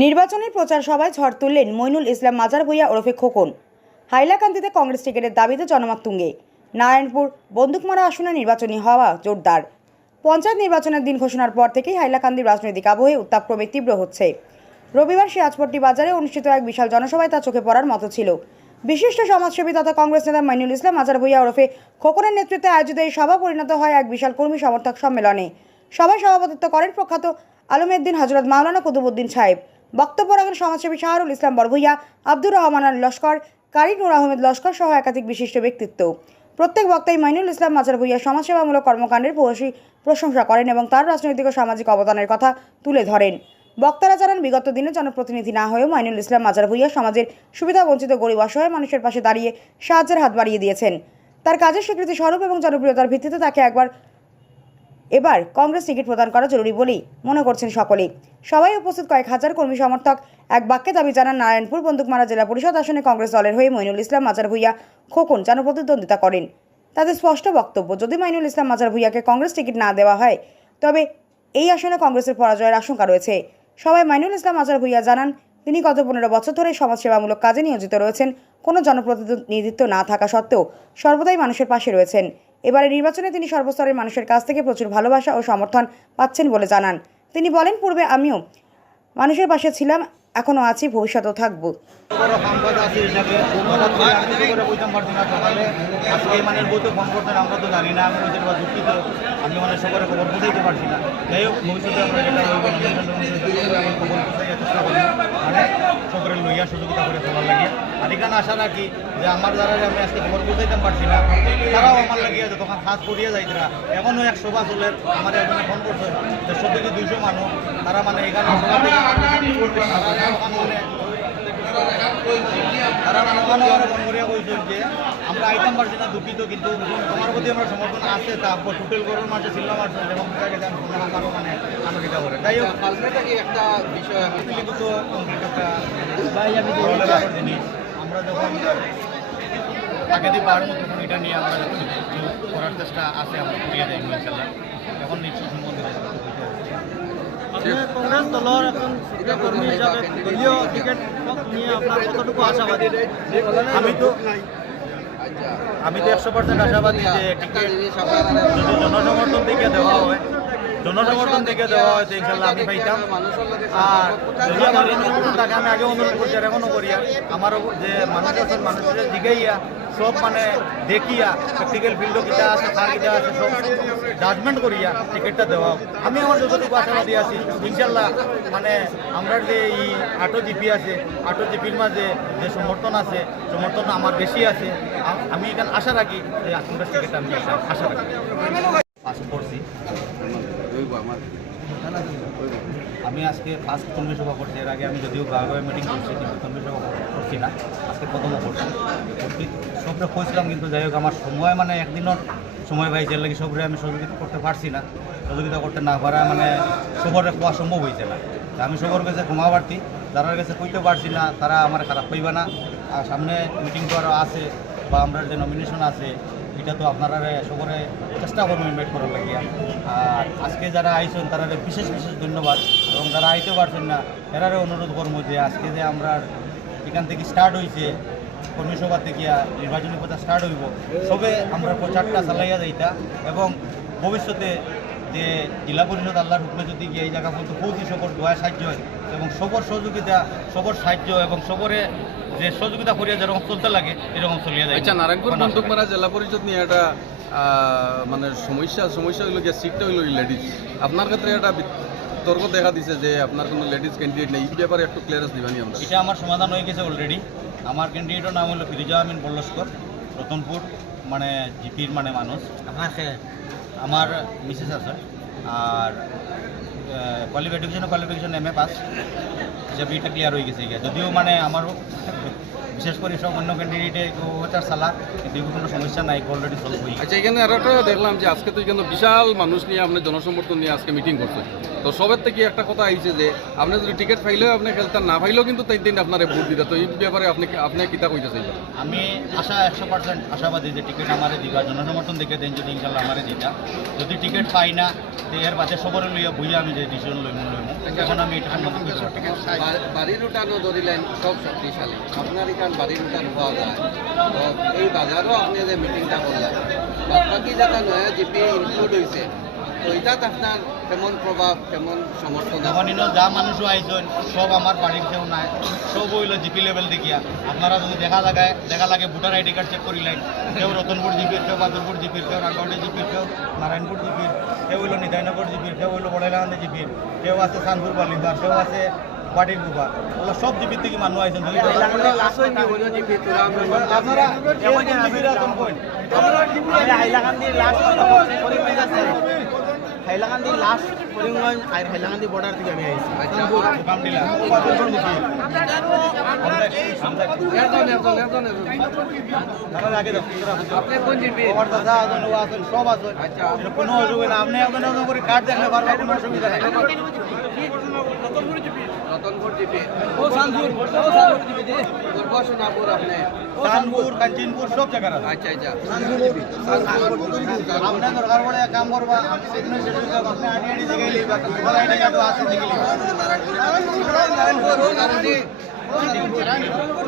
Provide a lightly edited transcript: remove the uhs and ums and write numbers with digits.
নির্বাচনী প্রচার সভায় ঝড় তুললেন মইনুল ইসলাম মাজার ভূঁইয়া ওরফে খোকন। হাইলাকান্দিতে কংগ্রেস টিকিটের দাবিতে জনমত তুঙ্গে। নারায়ণপুর বন্দুকমারা আসনে নির্বাচনী হওয়া জোরদার। পঞ্চায়েত নির্বাচনের দিন ঘোষণার পর থেকেই হাইলাকান্দির রাজনৈতিক আবহে উত্তাপ ক্রমে তীব্র হচ্ছে। রবিবার সিরাজপট্টি বাজারে অনুষ্ঠিত এক বিশাল জনসভায় তা চোখে পড়ার মতো ছিল। বিশিষ্ট সমাজসেবী তথা কংগ্রেস নেতা মইনুল ইসলাম মাজার ভূঁইয়া ওরফে খোকনের নেতৃত্বে আয়োজিত এই সভা পরিণত হয় এক বিশাল কর্মী সমর্থক সম্মেলনে। সভায় সভাপতিত্ব করেন প্রখ্যাত আলমেদ্দিন হযরত মাওলানা কুতুবউদ্দিন সাহেব। বক্তব্য রাখেন সমাজসেবী শাহরুল ইসলাম বরভূঁইয়া, আব্দুর রহমান আল লস্কর, কারি নূর আহমেদ লস্কর সহ একাধিক বিশিষ্ট ব্যক্তিত্ব। প্রত্যেক বক্তাই মইনুল ইসলাম মাজার ভূঁইয়ার সমাজসেবামূলক কর্মকাণ্ডের ভূয়সী প্রশংসা করেন এবং তার রাজনৈতিক ও সামাজিক অবদানের কথা তুলে ধরেন। বক্তারা জানান, বিগত দিনে জনপ্রতিনিধি না হয়েও মইনুল ইসলাম মাজার ভূঁইয়া সমাজের সুবিধাবঞ্চিত গরিব অসহায় মানুষের পাশে দাঁড়িয়ে সাহায্যের হাত বাড়িয়ে দিয়েছেন। তার কাজের স্বীকৃতি স্বরূপ এবং জনপ্রিয়তার ভিত্তিতে তাকে এবার কংগ্রেস টিকিট প্রদান করা জরুরি বলেই মনে করছেন সকলেই। সবাই উপস্থিত কয়েক হাজার কর্মী সমর্থক এক বাক্যে দাবি জানান, নারায়ণপুর বন্দুকমারা জেলা পরিষদ আসনে কংগ্রেস দলের হয়ে মইনুল ইসলাম মাজার ভূঁইয়া খোকন জনপ্রতিদ্বন্দ্বিতা করেন। তাদের স্পষ্ট বক্তব্য, যদি মইনুল ইসলাম মাজার ভূঁইয়াকে কংগ্রেস টিকিট না দেওয়া হয় তবে এই আসনে কংগ্রেসের পরাজয়ের আশঙ্কা রয়েছে। সবাই মইনুল ইসলাম মাজার ভূঁইয়া জানান, তিনি গত 15 বছর ধরে সমাজসেবামূলক কাজে নিয়োজিত রয়েছেন। কোনো জনপ্রতিনিধিত্ব না থাকা সত্ত্বেও সর্বদাই মানুষের পাশে রয়েছেন। এবারে নির্বাচনে তিনি সর্বস্তরের মানুষের কাছ থেকে প্রচুর ভালোবাসা ও সমর্থন পাচ্ছেন বলে জানান। তিনি বলেন, পূর্বে আমিও মানুষের পাশে ছিলাম, এখনও আছি, ভবিষ্যতেও থাকবো। আমি মানে সবার খবর বুঝাইতে পারছি না। যাই হোক, ভবিষ্যতে আমরা যেটা আমি খবর বুঝাইতে চেষ্টা করি, মানে সকলের লইয়া সহযোগিতা করে চলার লাগিয়া। আর এখানে আশা রাখি যে আমার দ্বারা আমি আজকে খবর বুঝাইতে পারছি না, তারাও আমার লাগিয়া যতক্ষণ কাজ করিয়া যাইতরা। এখনও এক সভা চলের আমার এখানে ফোন করছে 150 থেকে 200 মানুষ, তারা মানে এখানে তারা মনে ফোন করিয়া কইছেন যে আমরা আইতাম পারছি না, দুঃখিত, কিন্তু তোমার প্রতি আমরা সমর্থন আছে। তারপর টোটাল গরুর মাঝে ছিলাম আর এবং আমারও মানে আনন্দিত করে। যাই হোক, একটা বিষয় লিখিত একটা জিনিস আমরা যখন আগে দিয়ে পাওয়ার মতো এটা নিয়ে আমরা করার চেষ্টা আছে, আমরা করিয়ে যাই ইনশাল্লাহ। এখন নিশ্চয় সম্বন্ধে কংগ্রেস দলের এখন কর্মী হিসাবে দলীয় টিকিট নিয়ে আপনার কতটুকু আশাবাদী? আমি তো 100% আশাবাদী যে টিকিট যদি জনসমর্থন থেকে দেওয়া হয়, জনসমর্থন থেকে দেওয়া হয় তো ইনশাল্লাহ আমি পাইতাম। আর যদি আমার অনুরোধ থাকে, আমি আগে অনুরোধ করছি আর এখনও করিয়া, আমারও যে মানুষ আছে মানুষের জিগাইয়া সব মানে দেখিয়া প্র্যাকটিক্যাল ফিল্ডও কিটা আছে, তার কিটা আছে, সব জাজমেন্ট করিয়া টিকিটটা দেওয়া। আমি আমার যতটুকু আশাবাদী আছি ইনশাল্লাহ। মানে আমরা যে এই 8 জিপি আছে, 8 জিপির মাঝে যে সমর্থন আছে, সমর্থন আমার বেশি আছে। আমি এখানে আশা রাখি যে কংগ্রেস টিকিটটা আমি আশা রাখি। ফার্স্ট করছি আমি আজকে ফার্স্ট কর্মী সভা করছি। এর আগে আমি যদিও গাঁয়ে মিটিং করছি, কিন্তু কর্মী সভা করছি না, আজকে প্রথমও করছি। সবরে কইছিলাম, কিন্তু যাই হোক আমার সময় মানে একদিনের সময় পাইছে, লাগে সবরে আমি সহযোগিতা করতে পারছি না। সহযোগিতা করতে না পারা মানে সবরে পাওয়া সম্ভব হয়েছে না। আমি সবার কাছে ক্ষমা প্রার্থী, যারা কাছে কইতে পারছি না তারা আমার খারাপ পাইবে না। আর সামনে মিটিং তো আরও আছে, বা আমরা যে নমিনেশন আছে এটা তো আপনারা সবরে চেষ্টা করবো ইনভাইট করার লাগিয়া। আর আজকে যারা আইসেন তারা বিশেষ বিশেষ ধন্যবাদ, এবং যারা আইতে পারছেন না এরারে অনুরোধ করবো যে আজকে যে আমরা এখান থেকে স্টার্ট হয়েছে কর্মী সভা থেকে নির্বাচনী প্রচার স্টার্ট হইব, সবে আমরা প্রচারটা চালাইয়া যাইতা, এবং ভবিষ্যতে যে জেলা পরিষদ আল্লাহর হুকমে যদি গিয়ে এই জায়গা পর্যন্ত পৌঁছি সবর দোয়া সাহায্য হয় এবং সবর সহযোগিতা, সবর সাহায্য এবং সবরে যে সহযোগিতা করিয়া যেরকম চলতে লাগে এরকম চলিয়া যায়। আচ্ছা, নারায়ণপুর বন্দুকমারা জেলা পরিষদ নিয়ে একটা মানে সমস্যা হইল গিয়ে সিটটা হইল লেডিস। আপনার ক্ষেত্রে একটা তর্ক দেখা দিছে যে আপনার কোনো লেডিস ক্যান্ডিডেট নেই, এই ব্যাপারে একটু ক্লিয়ারেন্স দিবানি আমরা? এটা আমার সমাধান হয়ে গেছে অলরেডি। আমার ক্যান্ডিডেটের নাম হলো ফিরোজা আমিন বল্লস্কর, রতনপুর মানে জিপির মানে মানুষ। আমার মিসেস আছে, আর কোয়ালিফিকেশন MA পাস হিসাবে এটা ক্লিয়ার হয়ে গেছে। যদিও মানে আমারও বিশেষ করে সব অন্য ক্যান্ডিডেটে প্রচার চালা, কিন্তু কোনো সমস্যা নাই, অলরেডি সলভ হয়ে গেছে। আচ্ছা, এখানে আরও একটা দেখলাম যে আজকে তো এখানে বিশাল মানুষ নিয়ে আপনি জনসমর্থন নিয়ে আজকে মিটিং করছে। তো সবের থেকে একটা কথা আইছে যে আপনি যদি টিকিট পাইলেও আপনি খেলতেন, না পাইলেও কিন্তু তাই দিন আপনার ভোট দিতে। তো এই ব্যাপারে আপনি কিতা কইতে চাইবেন? আমি 100% আশাবাদী যে টিকিট আমারে দিবা, জনসমর্থন দেখে দেন যদি ইনশাল্লাহ আমারে দিতা। যদি টিকিট পাই না তো এর বাদে সবরে লইয়া বইয়া আমি যে ডিসিশন লইমু এখন আমি এটা সম্বন্ধে কিছু বলতে পারবো না। বাড়ির উঠানো ধরিলেন সব শক্তিশালী আপনার এখান বাড়ির উঠান পাওয়া যায় তো এই বাজারও আপনি যে মিটিংটা করলেন বাকি যারা নয়া জিপি ইনক্লুড হয়েছে তো এটাত আপনার কেমন প্রভাব কেমন সমর্থন আছে? এখন ইনো যা মানুষও আইসেন সব আমার বাড়ির কেউ নাই সব হইল জিপি লেভেল দেখিয়া আপনারা যদি দেখা লাগে ভোটার আইডি কার্ড চেক করিলেন কেউ রতনপুর জিপির কেউ বাদুরপুর জিপির কেউ রাঙ্গাউটি জিপির কেউ নারায়ণপুর জিপির কেউ হইল নিধাইনগর জিপির কেউ হইল বড়াইলাহান্দি জিপির কেউ আছে সানপুর বালিন্দার কেউ আছে বাটির গুফা ওগুলো সব জিপির থেকে মানুষ আইসেন আপনারা জিপির এখন কইন হাইলাকান্দির লাস্ট হাইলাকান্দির লাস্ট করিমগঞ্জ আর হাইলাকান্দি বর্ডার থেকে আমি আইছি কাম দিলা তারা আগে দাও আপনি কোন জিপি আমার দাদা আছেন ও আছেন সব আছেন আচ্ছা কোনো অসুবিধা না আপনি আপনার করে কার্ড দেখলে পারবেন কোনো অসুবিধা নাই রতনপুর জিপি পূর্ব সোনাপুর আপনি কানপুর কাঞ্চনপুর সব জায়গার আছে আচ্ছা আচ্ছা আপনি দরকার পড়ে এক কাম করবা আমি সেদিন আপনি আনি আনি দেখে লিবা তোমার আইডি কার্ড আছে দেখে লিবা নারায়ণপুর